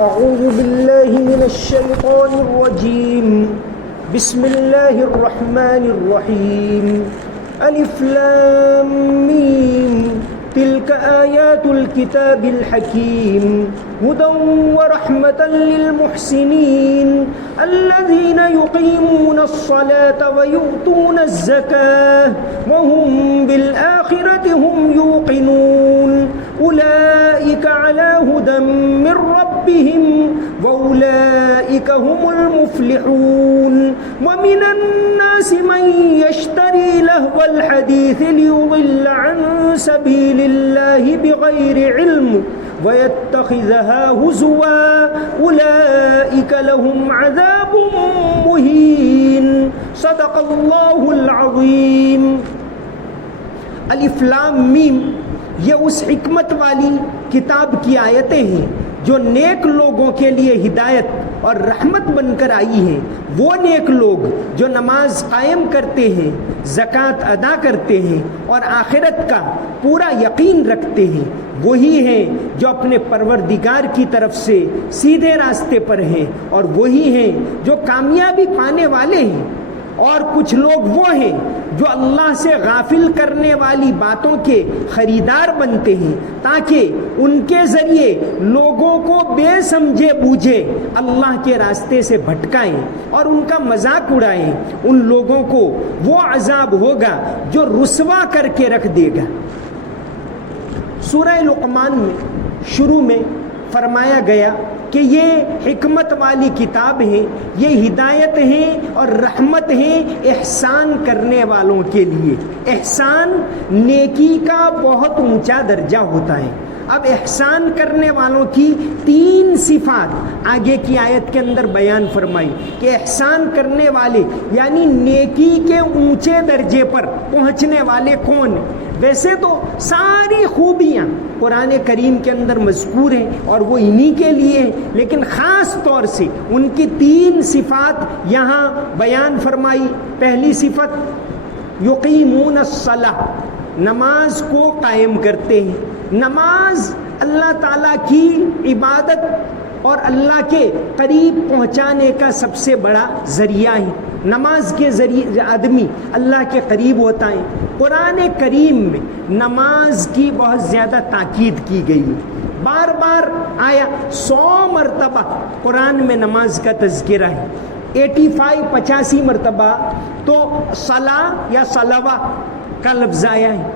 أعوذ بالله من الشيطان الرجيم بسم الله الرحمن الرحيم ألف لام ميم تلك آيات الكتاب الحكيم هدى ورحمة للمحسنين الذين يقيمون الصلاة ويؤتون الزكاة وهم بالآخرة هم يوقنون أولئك على هدى من ربهم وأولئك هم المفلحون ومن الناس من يشتري لهو الحديث ليضل عن سبيل الله بغير علم ويتخذها هزوا أولئك لهم عذاب مهين صدق الله العظيم. الف لام میم یہ اس حکمت والی کتاب کی آیتیں ہیں جو نیک لوگوں کے لیے ہدایت اور رحمت بن کر آئی ہیں. وہ نیک لوگ جو نماز قائم کرتے ہیں، زکوٰۃ ادا کرتے ہیں اور آخرت کا پورا یقین رکھتے ہیں، وہی ہیں جو اپنے پروردگار کی طرف سے سیدھے راستے پر ہیں اور وہی ہیں جو کامیابی پانے والے ہیں. اور کچھ لوگ وہ ہیں جو اللہ سے غافل کرنے والی باتوں کے خریدار بنتے ہیں تاکہ ان کے ذریعے لوگوں کو بے سمجھے بوجھے اللہ کے راستے سے بھٹکائیں اور ان کا مذاق اڑائیں. ان لوگوں کو وہ عذاب ہوگا جو رسوا کر کے رکھ دے گا. سورہ لقمان میں شروع میں فرمایا گیا کہ یہ حکمت والی کتاب ہے، یہ ہدایت ہے اور رحمت ہے احسان کرنے والوں کے لیے. احسان نیکی کا بہت اونچا درجہ ہوتا ہے. اب احسان کرنے والوں کی 3 صفات آگے کی آیت کے اندر بیان فرمائی کہ احسان کرنے والے یعنی نیکی کے اونچے درجے پر پہنچنے والے کون ہیں. ویسے تو ساری خوبیاں قرآن کریم کے اندر مذکور ہیں اور وہ انہی کے لیے ہیں، لیکن خاص طور سے ان کی 3 صفات یہاں بیان فرمائی. پہلی صفت یقیمون الصلاۃ، نماز کو قائم کرتے ہیں. نماز اللہ تعالیٰ کی عبادت اور اللہ کے قریب پہنچانے کا سب سے بڑا ذریعہ ہے. نماز کے ذریعے آدمی اللہ کے قریب ہوتا ہے. قرآن کریم میں نماز کی بہت زیادہ تاکید کی گئی ہے. بار بار آیا 100 مرتبہ قرآن میں نماز کا تذکرہ ہے. 85 مرتبہ تو صلاح یا صلوات کا لفظ آیا ہے.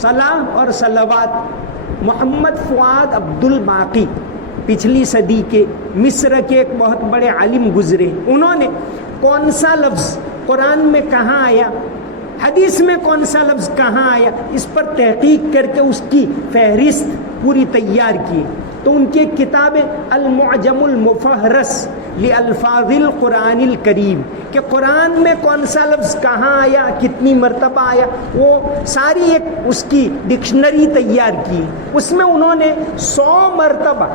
صلاح اور صلوات. محمد فؤاد عبد الباقی پچھلی صدی کے مصر کے ایک بہت بڑے عالم گزرے. انہوں نے کون سا لفظ قرآن میں کہاں آیا، حدیث میں کون سا لفظ کہاں آیا، اس پر تحقیق کر کے اس کی فہرست پوری تیار کی. تو ان کی کتاب المعجم المفہرس لالفاظ القرآن الکریم کہ قرآن میں کون سا لفظ کہاں آیا، کتنی مرتبہ آیا، وہ ساری ایک اس کی ڈکشنری تیار کی. اس میں انہوں نے 100 مرتبہ،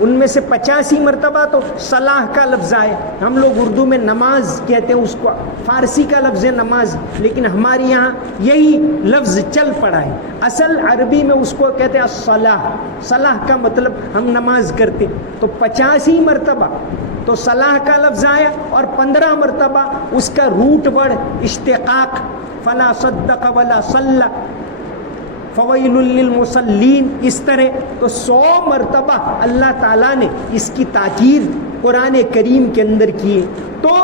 ان میں سے 85 مرتبہ تو صلاح کا لفظ آیا. ہم لوگ اردو میں نماز کہتے ہیں، اس کو فارسی کا لفظ ہے نماز، لیکن ہمارے یہاں یہی لفظ چل پڑا ہے. اصل عربی میں اس کو کہتے ہیں الصلاح. صلاح کا مطلب ہم نماز کرتے. تو 85 مرتبہ تو صلاح کا لفظ آیا اور 15 مرتبہ اس کا روٹ ورڈ اشتقاق فلا صدق ولا صلی فویل للمصلین. اس طرح تو 100 مرتبہ اللہ تعالیٰ نے اس کی تاکید قرآن کریم کے اندر کی. تو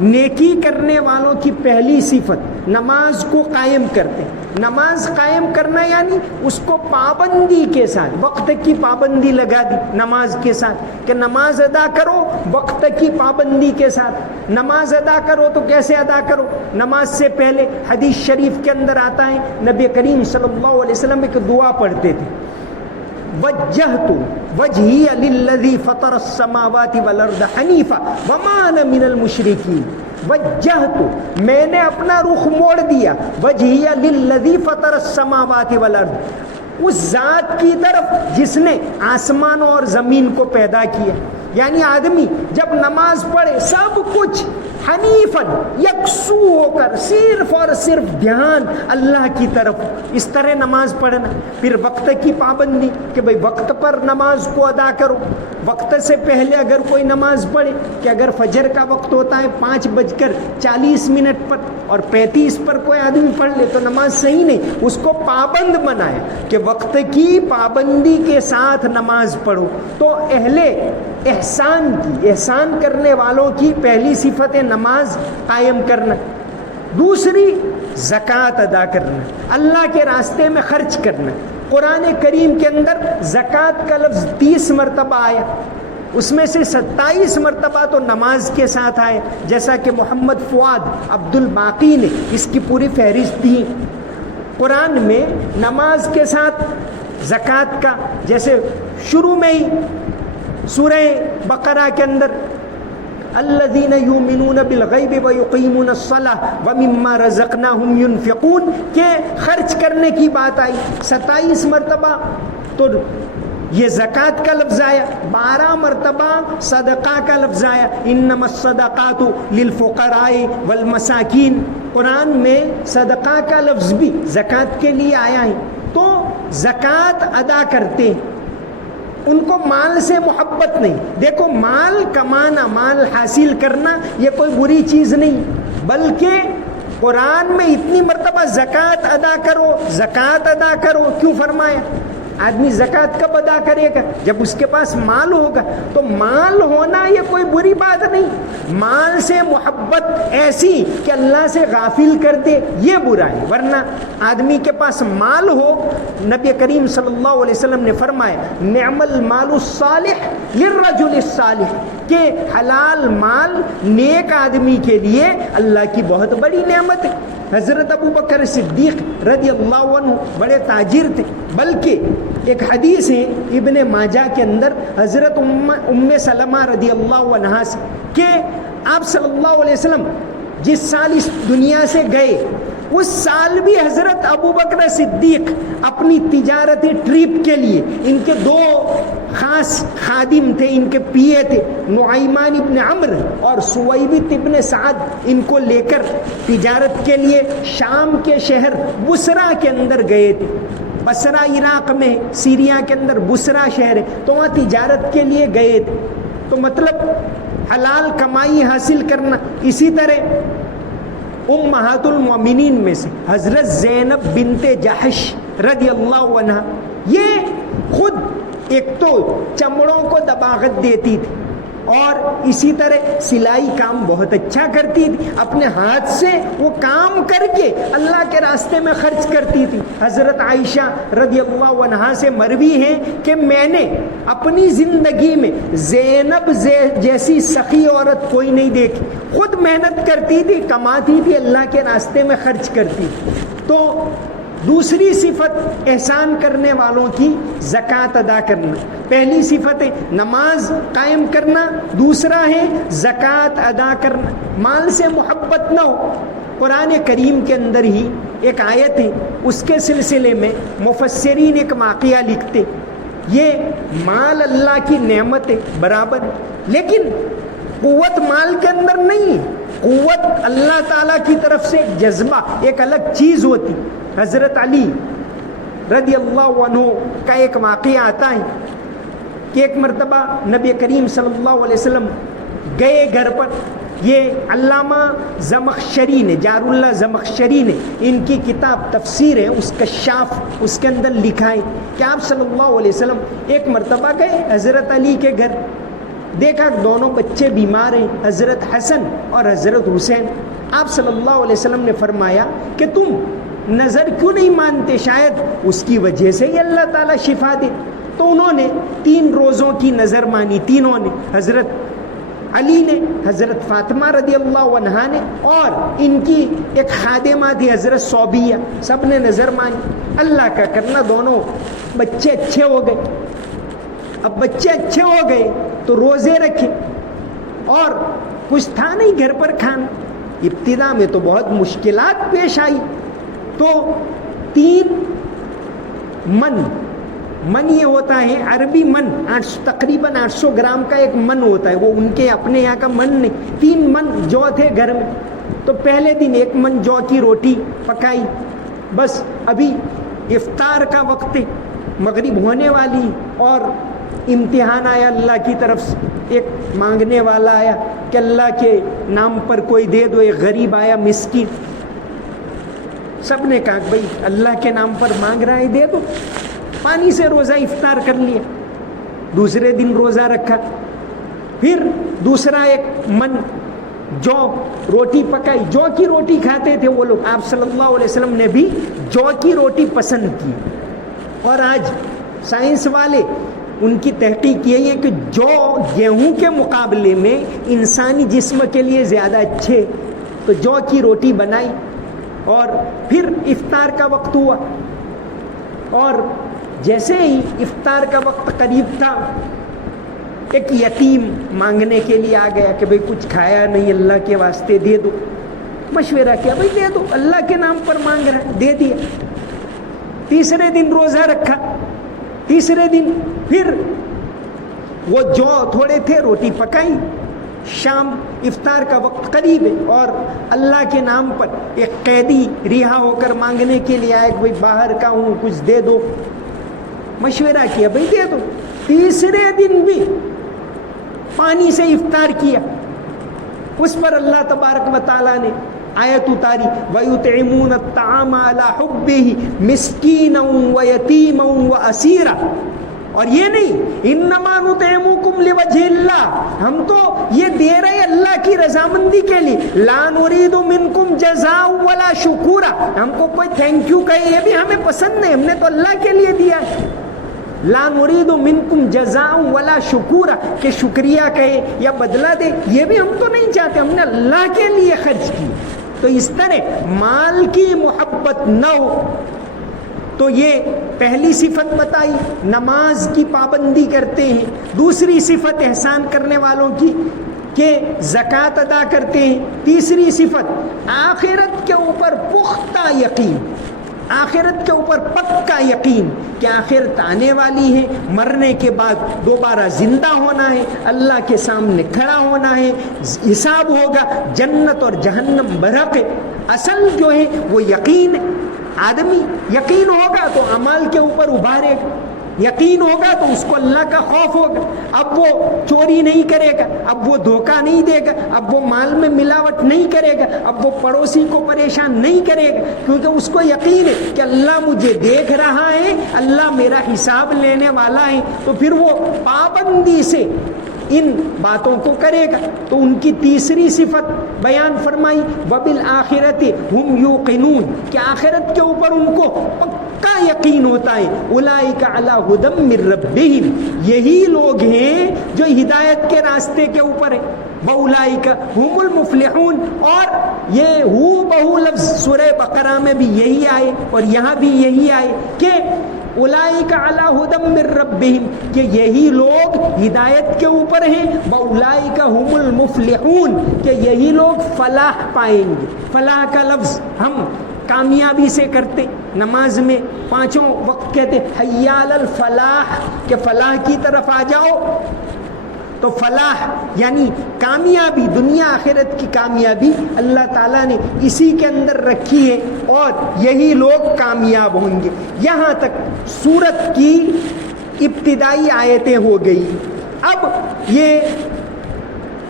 نیکی کرنے والوں کی پہلی صفت نماز کو قائم کرتے ہیں. نماز قائم کرنا یعنی اس کو پابندی کے ساتھ، وقت کی پابندی لگا دی نماز کے ساتھ کہ نماز ادا کرو وقت کی پابندی کے ساتھ. نماز ادا کرو تو کیسے ادا کرو؟ نماز سے پہلے حدیث شریف کے اندر آتا ہے نبی کریم صلی اللہ علیہ وسلم ایک دعا پڑھتے تھے، وجہت وجہی للذی فطر السماوات والارض حنیفا وما انا من المشرکین. وجہت، میں نے اپنا رخ موڑ دیا، وجہی للذی فطر السماوات والارض، اس ذات کی طرف جس نے آسمانوں اور زمین کو پیدا کیا. یعنی آدمی جب نماز پڑھے سب کچھ حنیفاً یکسو ہو کر صرف اور صرف دھیان اللہ کی طرف، اس طرح نماز پڑھنا. پھر وقت کی پابندی کہ بھئی وقت پر نماز کو ادا کرو. وقت سے پہلے اگر کوئی نماز پڑھے کہ اگر فجر کا وقت ہوتا ہے 5:40 پر اور 35 پر کوئی آدمی پڑھ لے تو نماز صحیح نہیں. اس کو پابند بنایا کہ وقت کی پابندی کے ساتھ نماز پڑھو. تو اہل احسان کی، احسان کرنے والوں کی پہلی صفت ہے نماز قائم کرنا. دوسری زکوٰۃ ادا کرنا، اللہ کے راستے میں خرچ کرنا. قرآن کریم کے اندر زکوٰۃ کا لفظ 30 مرتبہ آیا، اس میں سے 27 مرتبہ تو نماز کے ساتھ آئے، جیسا کہ محمد فؤاد عبد الباقی نے اس کی پوری فہرست دی. قرآن میں نماز کے ساتھ زکوٰۃ کا، جیسے شروع میں ہی سورہ بقرہ کے اندر الذین یؤمنون بالغیب ویقیمون الصلاۃ ومما رزقناہم ینفقون کہ خرچ کرنے کی بات آئی 27 مرتبہ. تو یہ زکوٰۃ کا لفظ آیا. 12 مرتبہ صدقہ کا لفظ آیا، انما الصدقات للفقراء والمساکین. قرآن میں صدقہ کا لفظ بھی زکوٰۃ کے لیے آیا ہے. تو زکوٰۃ ادا کرتے ہیں، ان کو مال سے محبت نہیں. دیکھو مال کمانا، مال حاصل کرنا یہ کوئی بری چیز نہیں، بلکہ قرآن میں اتنی مرتبہ زکوٰۃ ادا کرو، زکوٰۃ ادا کرو کیوں فرمایا؟ آدمی زکوٰۃ کب ادا کرے گا؟ جب اس کے پاس مال ہوگا. تو مال ہونا یہ کوئی بری بات نہیں. مال سے محبت ایسی کہ اللہ سے غافل کر دے یہ برا ہے. ورنہ آدمی کے پاس مال ہو، نبی کریم صلی اللہ علیہ وسلم نے فرمایا نعم المال الصالح للرجل الصالح کہ حلال مال نیک آدمی کے لیے اللہ کی بہت بڑی نعمت ہے. حضرت ابو بکر صدیق رضی اللہ عنہ بڑے تاجر تھے. بلکہ ایک حدیث ہے ابن ماجہ کے اندر حضرت ام سلمہ رضی اللہ عنہا سے کہ آپ صلی اللہ علیہ وسلم جس سال اس دنیا سے گئے اس سال بھی حضرت ابو بکر صدیق اپنی تجارتی ٹرپ کے لیے، ان کے 2 خاص خادم تھے، ان کے پیے تھے، نعیمان ابن عمرو اور سویبت ابن سعد، ان کو لے کر تجارت کے لیے شام کے شہر بصرہ کے اندر گئے تھے. بصرہ عراق میں، سیریا کے اندر بصرہ شہر ہے، تو وہاں تجارت کے لیے گئے تھے. تو مطلب حلال کمائی حاصل کرنا. اسی طرح امہات المومنین میں سے حضرت زینب بنت جحش رضی اللہ عنہ، یہ خود ایک تو چمڑوں کو دباغت دیتی تھی اور اسی طرح سلائی کام بہت اچھا کرتی تھی. اپنے ہاتھ سے وہ کام کر کے اللہ کے راستے میں خرچ کرتی تھی. حضرت عائشہ رضی اللہ عنہا سے مروی ہے کہ میں نے اپنی زندگی میں زینب جیسی سخی عورت کوئی نہیں دیکھی. خود محنت کرتی تھی، کماتی تھی، اللہ کے راستے میں خرچ کرتی تھی. تو دوسری صفت احسان کرنے والوں کی زکوٰۃ ادا کرنا. پہلی صفت ہے نماز قائم کرنا، دوسرا ہے زکوٰۃ ادا کرنا. مال سے محبت نہ ہو. قرآن کریم کے اندر ہی ایک آیت ہے، اس کے سلسلے میں مفسرین ایک واقعہ لکھتے. یہ مال اللہ کی نعمت ہے برابر، لیکن قوت مال کے اندر نہیں ہے. قوت اللہ تعالیٰ کی طرف سے ایک جذبہ، ایک الگ چیز ہوتی. حضرت علی رضی اللہ عنہ کا ایک واقعہ آتا ہے کہ ایک مرتبہ نبی کریم صلی اللہ علیہ وسلم گئے گھر پر. یہ علامہ زمخشری نے، جار اللہ زمخشری نے، ان کی کتاب تفسیر ہے اس کشاف، اس کے اندر لکھا ہے کہ آپ صلی اللہ علیہ وسلم ایک مرتبہ گئے حضرت علی کے گھر. دیکھا دونوں بچے بیمار ہیں، حضرت حسن اور حضرت حسین. آپ صلی اللہ علیہ وسلم نے فرمایا کہ تم نظر کیوں نہیں مانتے؟ شاید اس کی وجہ سے ہی اللہ تعالیٰ شفا دے. تو انہوں نے 3 روزوں کی نظر مانی. تینوں نے، حضرت علی نے، حضرت فاطمہ رضی اللہ عنہا نے اور ان کی ایک خادمہ تھی حضرت صوبیہ، سب نے نظر مانی. اللہ کا کرنا دونوں بچے اچھے ہو گئے. اب بچے اچھے ہو گئے تو روزے رکھے اور کچھ تھا نہیں گھر پر کھانا. ابتدا میں تو بہت مشکلات پیش آئی. تو 3 من یہ ہوتا ہے عربی من، تقریباً 800 گرام کا ایک من ہوتا ہے، وہ ان کے اپنے یہاں کا من نہیں. 3 من جو تھے گھر میں. تو پہلے دن 1 من جو کی روٹی پکائی. بس ابھی افطار کا وقت ہے، مغرب ہونے والی اور امتحان آیا اللہ کی طرف سے، ایک مانگنے والا آیا کہ اللہ کے نام پر کوئی دے دو، ایک غریب آیا مسکین، سب نے کہا کہ بھائی اللہ کے نام پر مانگ رہا ہے دے دو، پانی سے روزہ افطار کر لیا، دوسرے دن روزہ رکھا، پھر دوسرا ایک من جو روٹی پکائی، جو کی روٹی کھاتے تھے وہ لوگ، آپ صلی اللہ علیہ وسلم نے بھی جو کی روٹی پسند کی، اور آج سائنس والے ان کی تحقیق یہی ہے کہ جو گیہوں کے مقابلے میں انسانی جسم کے لیے زیادہ اچھے، تو جو کی روٹی بنائی، اور پھر افطار کا وقت ہوا، اور جیسے ہی افطار کا وقت قریب تھا ایک یتیم مانگنے کے لیے آ گیا کہ بھئی کچھ کھایا نہیں، اللہ کے واسطے دے دو، مشورہ کیا بھئی دے دو، اللہ کے نام پر مانگ رہا ہے، دے دیا، تیسرے دن روزہ رکھا، تیسرے دن پھر وہ جو تھوڑے تھے روٹی پکائی، شام افطار کا وقت قریب ہے اور اللہ کے نام پر ایک قیدی رہا ہو کر مانگنے کے لیے آئے کہ بھئی باہر کا ہوں کچھ دے دو، مشورہ کیا بھئی دے دو، تیسرے دن بھی پانی سے افطار کیا، اس پر اللہ تبارک و تعالیٰ نے آیت اتاری وَيُطْعِمُونَ الطَّعَامَ عَلَى حُبِّهِ مِسْكِينًا وَيَتِيمًا وَأَسِيرًا، اور یہ نہیں انما نطعمکم لوجہ اللہ، ہم تو یہ دے رہے اللہ کی رضامندی کے لیے، لا نرید منکم جزاء ولا شکورا، ہم کو کوئی تھینک یو کہے یہ بھی ہمیں پسند نہیں، ہم نے تو اللہ کے لیے دیا ہے، لا نرید منکم جزاء ولا شکورا، کہ شکریہ کہے یا بدلہ دے یہ بھی ہم تو نہیں چاہتے، ہم نے اللہ کے لیے خرچ کی۔ تو اس طرح مال کی محبت نہ ہو تو یہ پہلی صفت بتائی، نماز کی پابندی کرتے ہیں، دوسری صفت احسان کرنے والوں کی کہ زکوٰۃ ادا کرتے ہیں، تیسری صفت آخرت کے اوپر پختہ یقین، آخرت کے اوپر پکا یقین کہ آخرت آنے والی ہے، مرنے کے بعد دوبارہ زندہ ہونا ہے، اللہ کے سامنے کھڑا ہونا ہے، حساب ہوگا، جنت اور جہنم برحق ہے۔ اصل جو ہے وہ یقین ہے، آدمی یقین ہوگا تو اعمال کے اوپر ابھارے گا، یقین ہوگا تو اس کو اللہ کا خوف ہوگا، اب وہ چوری نہیں کرے گا، اب وہ دھوکہ نہیں دے گا، اب وہ مال میں ملاوٹ نہیں کرے گا، اب وہ پڑوسی کو پریشان نہیں کرے گا، کیونکہ اس کو یقین ہے کہ اللہ مجھے دیکھ رہا ہے، اللہ میرا حساب لینے والا ہے، تو پھر وہ پابندی سے ان باتوں کو کرے گا۔ تو ان کی تیسری صفت بیان فرمائی وبالآخرۃ ہم یوقنون، کہ آخرت کے اوپر ان کو پکا یقین ہوتا ہے، اولئک علی ھدی من ربہم، یہی لوگ ہیں جو ہدایت کے راستے کے اوپر ہیں، واولئک ھم المفلحون، اور یہ ہو بہو لفظ سورہ بقرہ میں بھی یہی آئے اور یہاں بھی یہی آئے کہ اولئک علی ھدی من ربہم، کہ یہی لوگ ہدایت کے اوپر ہیں، واولئک ھم المفلحون، کہ یہی لوگ فلاح پائیں گے۔ فلاح کا لفظ ہم کامیابی سے کرتے، نماز میں پانچوں وقت کہتے حی علی الفلاح، کہ فلاح کی طرف آ جاؤ، تو فلاح یعنی کامیابی، دنیا آخرت کی کامیابی اللہ تعالیٰ نے اسی کے اندر رکھی ہے اور یہی لوگ کامیاب ہوں گے۔ یہاں تک سورت کی ابتدائی آیتیں ہو گئی۔ اب یہ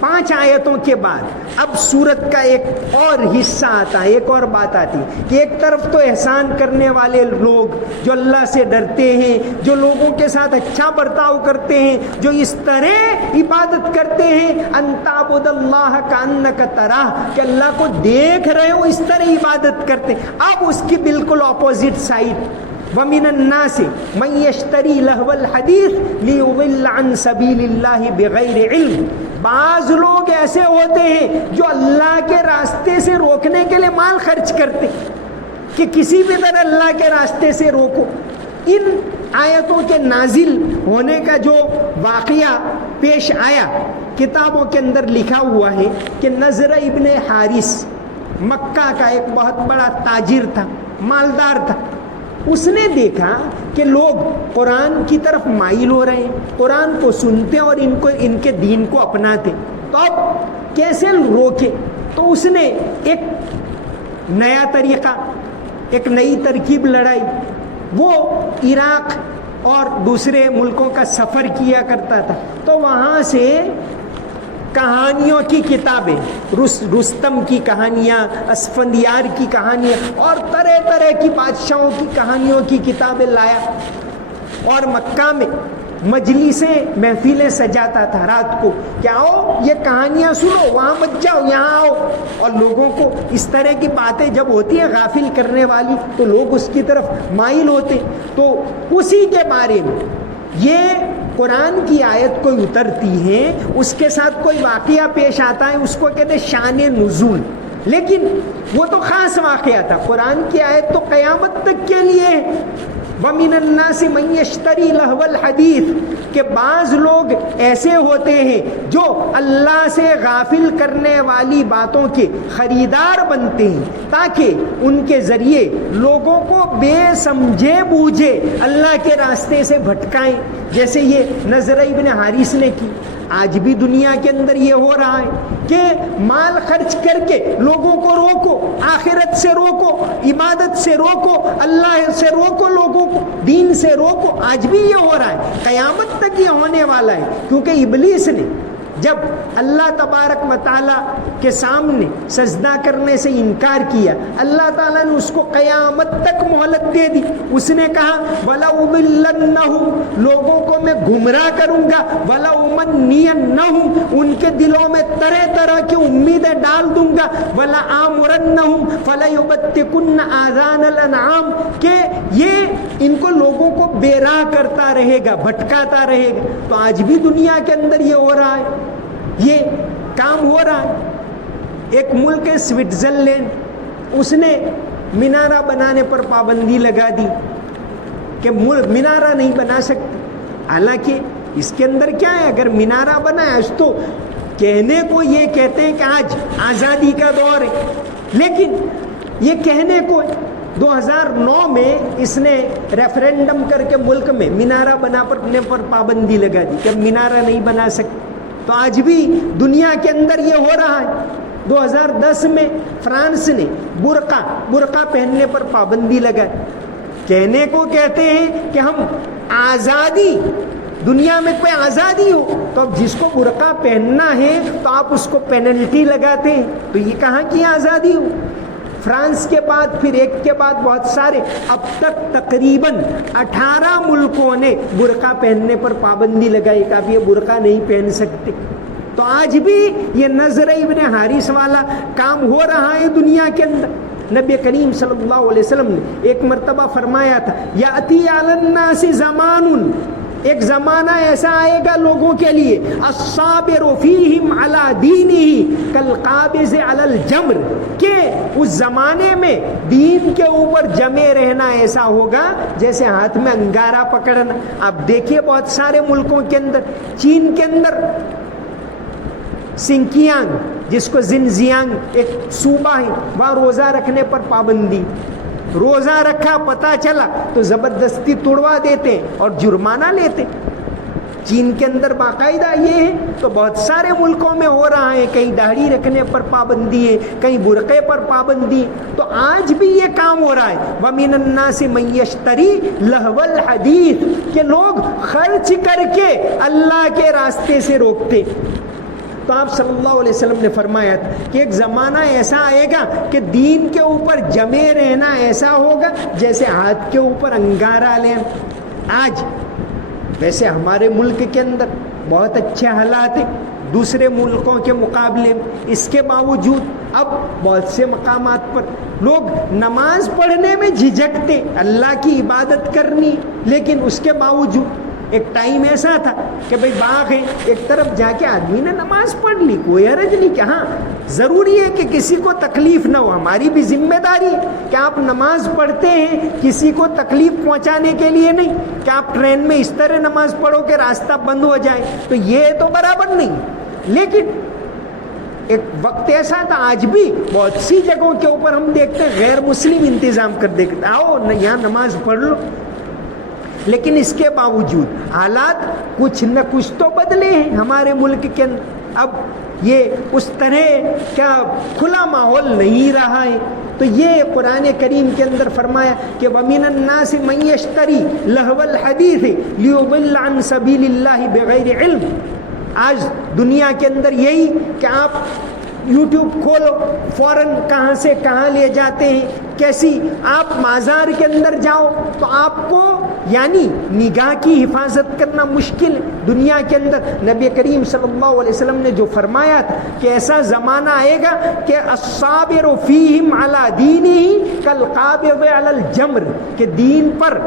5 آیتوں کے بعد اب سورت کا ایک اور حصہ آتا ہے، ایک اور بات آتی ہے کہ ایک طرف تو احسان کرنے والے لوگ جو اللہ سے ڈرتے ہیں، جو لوگوں کے ساتھ اچھا برتاؤ کرتے ہیں، جو اس طرح عبادت کرتے ہیں ان تعبد اللہ کانک تراہ، کہ اللہ کو دیکھ رہے ہو اس طرح عبادت کرتے ہیں۔ اب اس کی بالکل اپوزٹ سائڈ وَمِنَ النَّاسِ مَن يَشْتَرِي لَهْوَ الْحَدِيثِ لِيُضِلَّ عَن سَبِيلِ اللَّهِ بِغَيْرِ عِلْمٍ، بعض لوگ ایسے ہوتے ہیں جو اللہ کے راستے سے روکنے کے لیے مال خرچ کرتے کہ کسی بھی طرح اللہ کے راستے سے روکو۔ ان آیتوں کے نازل ہونے کا جو واقعہ پیش آیا کتابوں کے اندر لکھا ہوا ہے کہ نضر ابن حارث مکہ کا ایک بہت بڑا تاجر تھا، مالدار تھا، اس نے دیکھا کہ لوگ قرآن کی طرف مائل ہو رہے ہیں، قرآن کو سنتے اور ان کے دین کو اپناتے، تو اب کیسے روکے؟ تو اس نے ایک نیا طریقہ، ایک نئی ترکیب لڑائی۔ وہ عراق اور دوسرے ملکوں کا سفر کیا کرتا تھا تو وہاں سے کہانیوں کی کتابیں، رستم کی کہانیاں، اسفندیار کی کہانیاں اور طرح طرح کی بادشاہوں کی کہانیوں کی کتابیں لایا، اور مکہ میں مجلسیں محفلیں سجاتا تھا رات کو کہ آؤ یہ کہانیاں سنو، وہاں مت جاؤ یہاں آؤ. اور لوگوں کو اس طرح کی باتیں جب ہوتی ہیں غافل کرنے والی تو لوگ اس کی طرف مائل ہوتے. تو اسی کے بارے میں یہ قرآن کی آیت کوئی اترتی ہے، اس کے ساتھ کوئی واقعہ پیش آتا ہے، اس کو کہتے ہیں شان نزول. لیکن وہ تو خاص واقعہ تھا. قرآن کی آیت تو قیامت تک کے لیے ہے. وَمِنَ النَّاسِ مَن يَشْتَرِي لَهْوَ الْحَدِيثِ کہ بعض لوگ ایسے ہوتے ہیں جو اللہ سے غافل کرنے والی باتوں کے خریدار بنتے ہیں تاکہ ان کے ذریعے لوگوں کو بے سمجھے بوجھے اللہ کے راستے سے بھٹکائیں، جیسے یہ نضر ابن حارث نے کی. آج بھی دنیا کے اندر یہ ہو رہا ہے کہ مال خرچ کر کے لوگوں کو روکو، آخرت سے روکو، عبادت سے روکو، اللہ سے روکو، لوگوں کو دین سے روکو. آج بھی یہ ہو رہا ہے، قیامت تک یہ ہونے والا ہے. کیونکہ ابلیس نے جب اللہ تبارک و تعالیٰ کے سامنے سجدہ کرنے سے انکار کیا، اللہ تعالیٰ نے اس کو قیامت تک مہلت دے دی. اس نے کہا وَلَأُضِلَّنَّهُمْ لوگوں کو میں گمراہ کروں گا، وَلَأُمَنِّيَنَّهُمْ ان کے دلوں میں طرح طرح کی امیدیں ڈال دوں گا، وَلَآمُرَنَّهُمْ فَلَيُبَتِّكُنَّ آذَانَ الْأَنْعَامِ کہ یہ ان کو لوگوں کو بے راہ کرتا رہے گا، بھٹکاتا رہے گا. تو آج بھی دنیا کے اندر یہ ہو رہا ہے، یہ کام ہو رہا ہے. ایک ملک ہے سوئٹزرلینڈ، اس نے مینارہ بنانے پر پابندی لگا دی کہ مینارہ نہیں بنا سکتے. حالانکہ اس کے اندر کیا ہے، اگر مینارہ بنا ہے تو کہنے کو یہ کہتے ہیں کہ آج آزادی کا دور ہے، لیکن یہ کہنے کو 2009 میں اس نے ریفرینڈم کر کے ملک میں مینارہ بنانے پر پابندی لگا دی کہ مینارہ نہیں بنا سکتے. تو آج بھی دنیا کے اندر یہ ہو رہا ہے. 2010 میں فرانس نے برقع پہننے پر پابندی لگائی. کہنے کو کہتے ہیں کہ ہم آزادی، دنیا میں کوئی آزادی ہو تو اب جس کو برقع پہننا ہے تو آپ اس کو پینلٹی لگاتے ہیں. تو یہ کہاں کی آزادی ہو؟ فرانس کے بعد پھر ایک کے بعد بہت سارے، اب تک تقریباً 18 ملکوں نے برقع پہننے پر پابندی لگائی کہ اب یہ برقع نہیں پہن سکتے. تو آج بھی یہ نضر ابن حارث والا کام ہو رہا ہے دنیا کے اندر. نبی کریم صلی اللہ علیہ وسلم نے ایک مرتبہ فرمایا تھا یاتی علی الناس زمان، ایک زمانہ ایسا آئے گا لوگوں کے لیے، الصابر فیہم علی دینہ کالقابض علی الجمر کہ اس زمانے میں دین کے اوپر جمے رہنا ایسا ہوگا جیسے ہاتھ میں انگارہ پکڑنا. آپ دیکھیے بہت سارے ملکوں کے اندر، چین کے اندر سنکیانگ جس کو زنجیانگ ایک صوبہ ہے، وہاں روزہ رکھنے پر پابندی. روزہ رکھا پتہ چلا تو زبردستی توڑوا دیتے اور جرمانہ لیتے. چین کے اندر باقاعدہ یہ ہے. تو بہت سارے ملکوں میں ہو رہا ہے، کہیں داڑھی رکھنے پر پابندی ہے، کہیں برقعے پر پابندی. تو آج بھی یہ کام ہو رہا ہے. وَمِنَ النَّاسِ مَن يَشْتَرِي لَهْوَ الْحَدِيثِ کہ لوگ خرچ کر کے اللہ کے راستے سے روکتے. تو آپ صلی اللہ علیہ وسلم نے فرمایا تھا کہ ایک زمانہ ایسا آئے گا کہ دین کے اوپر جمے رہنا ایسا ہوگا جیسے ہاتھ کے اوپر انگارہ لینا. آج ویسے ہمارے ملک کے اندر بہت اچھے حالات ہیں دوسرے ملکوں کے مقابلے میں، اس کے باوجود اب بہت سے مقامات پر لوگ نماز پڑھنے میں جھجکتے، اللہ کی عبادت کرنی، لیکن اس کے باوجود ایک ٹائم ایسا تھا کہ بھئی باغ ہے، ایک طرف جا کے آدمی نے نماز پڑھ لی، کوئی حرج نہیں. کہ ہاں ضروری ہے کہ کسی کو تکلیف نہ ہو، ہماری بھی ذمہ داری ہے کہ آپ نماز پڑھتے ہیں کسی کو تکلیف پہنچانے کے لیے نہیں کہ آپ ٹرین میں اس طرح نماز پڑھو کہ راستہ بند ہو جائے. تو یہ تو برابر نہیں. لیکن ایک وقت ایسا تھا، آج بھی بہت سی جگہوں کے اوپر ہم دیکھتے ہیں غیر مسلم انتظام کر دیتے، آؤ یہاں نماز پڑھ لو. لیکن اس کے باوجود حالات کچھ نہ کچھ تو بدلے ہیں ہمارے ملک کے اندر. اب یہ اس طرح کا کھلا ماحول نہیں رہا ہے. تو یہ قرآن کریم کے اندر فرمایا کہ وَمِنَ النَّاسِ مَن يَشْتَرِي لَهْوَ الْحَدِيثِ لِيُضِلَّ عَن سَبِيلِ اللَّهِ بِغَيْرِ علم. آج دنیا کے اندر یہی کہ آپ یوٹیوب کھولو فوراً کہاں سے کہاں لے جاتے ہیں. کیسی آپ مازار کے اندر جاؤ تو آپ کو یعنی نگاہ کی حفاظت کرنا مشکل ہے. دنیا کے اندر نبی کریم صلی اللہ علیہ وسلم نے جو فرمایا تھا کہ ایسا زمانہ آئے گا کہ الصابر فیہم علی دینہ کالقابض علی الجمر، کہ دین پر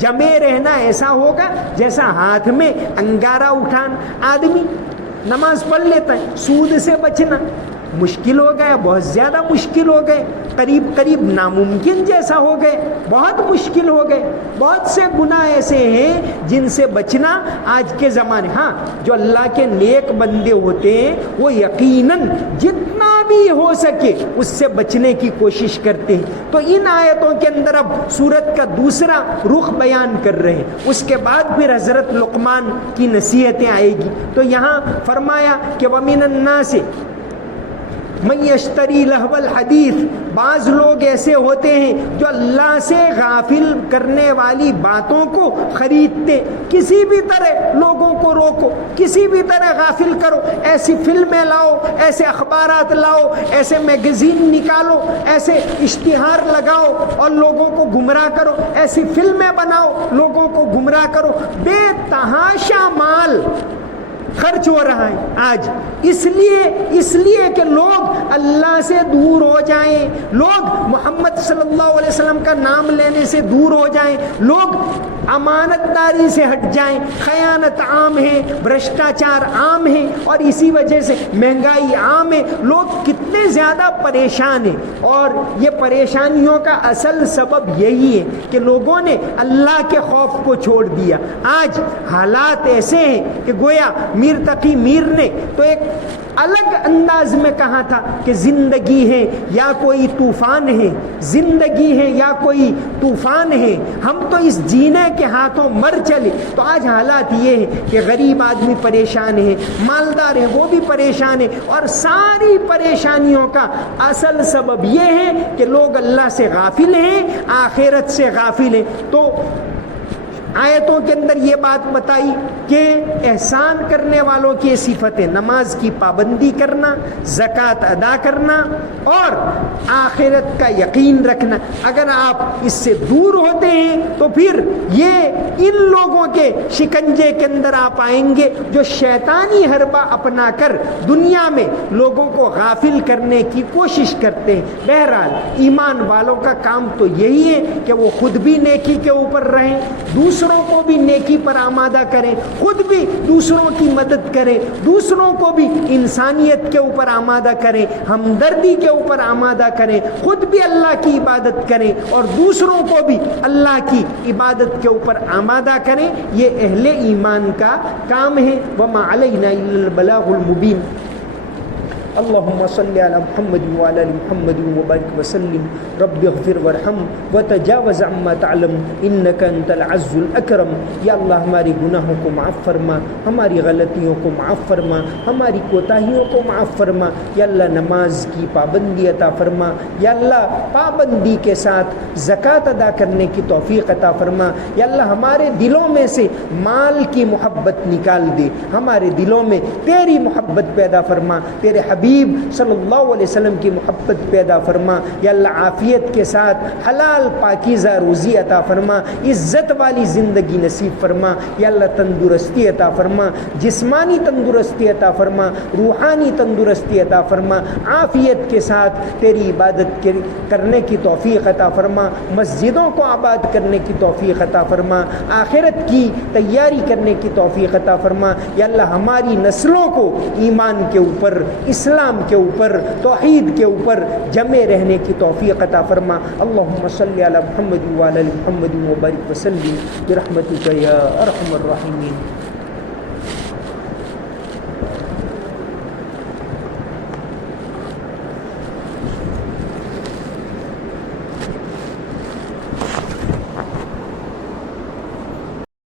جمے رہنا ایسا ہوگا جیسا ہاتھ میں انگارہ اٹھان. آدمی نماز پڑھ لیتا ہے، سود سے بچنا مشکل ہو گیا، بہت زیادہ مشکل ہو گئے، قریب قریب ناممکن جیسا ہو گئے، بہت مشکل ہو گئے. بہت سے گناہ ایسے ہیں جن سے بچنا آج کے زمانے. ہاں جو اللہ کے نیک بندے ہوتے ہیں وہ یقیناً جتنا بھی ہو سکے اس سے بچنے کی کوشش کرتے ہیں. تو ان آیتوں کے اندر اب سورت کا دوسرا رخ بیان کر رہے ہیں. اس کے بعد پھر حضرت لقمان کی نصیحتیں آئے گی. تو یہاں فرمایا کہ وَمِنَ النَّاسِ من یشتری لہو الحدیث، بعض لوگ ایسے ہوتے ہیں جو اللہ سے غافل کرنے والی باتوں کو خریدتے. کسی بھی طرح لوگوں کو روکو، کسی بھی طرح غافل کرو، ایسی فلمیں لاؤ، ایسے اخبارات لاؤ، ایسے میگزین نکالو، ایسے اشتہار لگاؤ اور لوگوں کو گمراہ کرو، ایسی فلمیں بناؤ لوگوں کو گمراہ کرو. بے تحاشا مال خرچ ہو رہا ہے آج، اس لیے کہ لوگ اللہ سے دور ہو جائیں، لوگ محمد صلی اللہ علیہ وسلم کا نام لینے سے دور ہو جائیں، لوگ امانت داری سے ہٹ جائیں. خیانت عام ہے، بھرشٹاچار عام ہے، اور اسی وجہ سے مہنگائی عام ہے. لوگ کتنے زیادہ پریشان ہیں، اور یہ پریشانیوں کا اصل سبب یہی ہے کہ لوگوں نے اللہ کے خوف کو چھوڑ دیا. آج حالات ایسے ہیں کہ گویا میر تقی میر نے تو ایک الگ انداز میں کہا تھا کہ زندگی ہے یا کوئی طوفان ہے، زندگی ہے یا کوئی طوفان ہے، ہم تو اس جینے کے ہاتھوں مر چلے. تو آج حالات یہ ہے کہ غریب آدمی پریشان ہے، مالدار ہے وہ بھی پریشان ہے، اور ساری پریشانیوں کا اصل سبب یہ ہے کہ لوگ اللہ سے غافل ہیں، آخرت سے غافل ہیں. تو آیتوں کے اندر یہ بات بتائی کہ احسان کرنے والوں کی صفتیں نماز کی پابندی کرنا، زکوٰۃ ادا کرنا اور آخرت کا یقین رکھنا. اگر آپ اس سے دور ہوتے ہیں تو پھر یہ ان لوگوں کے شکنجے کے اندر آپ آئیں گے جو شیطانی حربہ اپنا کر دنیا میں لوگوں کو غافل کرنے کی کوشش کرتے ہیں. بہرحال ایمان والوں کا کام تو یہی ہے کہ وہ خود بھی نیکی کے اوپر رہیں، دوسروں کو بھی نیکی پر آمادہ کریں، خود بھی دوسروں کی مدد کریں، دوسروں کو بھی انسانیت کے اوپر آمادہ کریں، ہمدردی کے اوپر آمادہ کریں، خود بھی اللہ کی عبادت کریں اور دوسروں کو بھی اللہ کی عبادت کے اوپر آمادہ کریں. یہ اہل ایمان کا کام ہے. وما علینا الا البلاغ المبین. اللهم صل على محمد وعلى ال محمد وبارك وسلم. رب اغفر وارحم وتجاوز عما تعلم انك انت العز الاکرم. یا اللہ ہماری گناہوں کو معاف فرما، ہماری غلطیوں کو معاف فرما، ہماری کوتاہیوں کو معاف فرما. یا اللہ نماز کی پابندی عطا فرما. یا اللہ پابندی کے ساتھ زکوٰۃ ادا کرنے کی توفیق عطا فرما. یا اللہ ہمارے دلوں میں سے مال کی محبت نکال دے، ہمارے دلوں میں تیری محبت پیدا فرما، تیرے حبیب صلی اللہ علیہ وسلم کی محبت پیدا فرما. یا اللہ عافیت کے ساتھ حلال پاکیزہ روزی عطا فرما، عزت والی زندگی نصیب فرما. یا اللہ تندرستی عطا فرما، جسمانی تندرستی عطا فرما، روحانی تندرستی عطا فرما. عافیت کے ساتھ تیری عبادت کرنے کی توفیق عطا فرما، مسجدوں کو آباد کرنے کی توفیق عطا فرما، آخرت کی تیاری کرنے کی توفیق عطا فرما. یا اللہ ہماری نسلوں کو ایمان کے اوپر، اسلام کے اوپر، توحید کے اوپر جمع رہنے کی توفیق عطا فرما. اللہم صلی علی محمد وعلی ال محمد وبارک وسلم برحمتک یا ارحم الراحمین.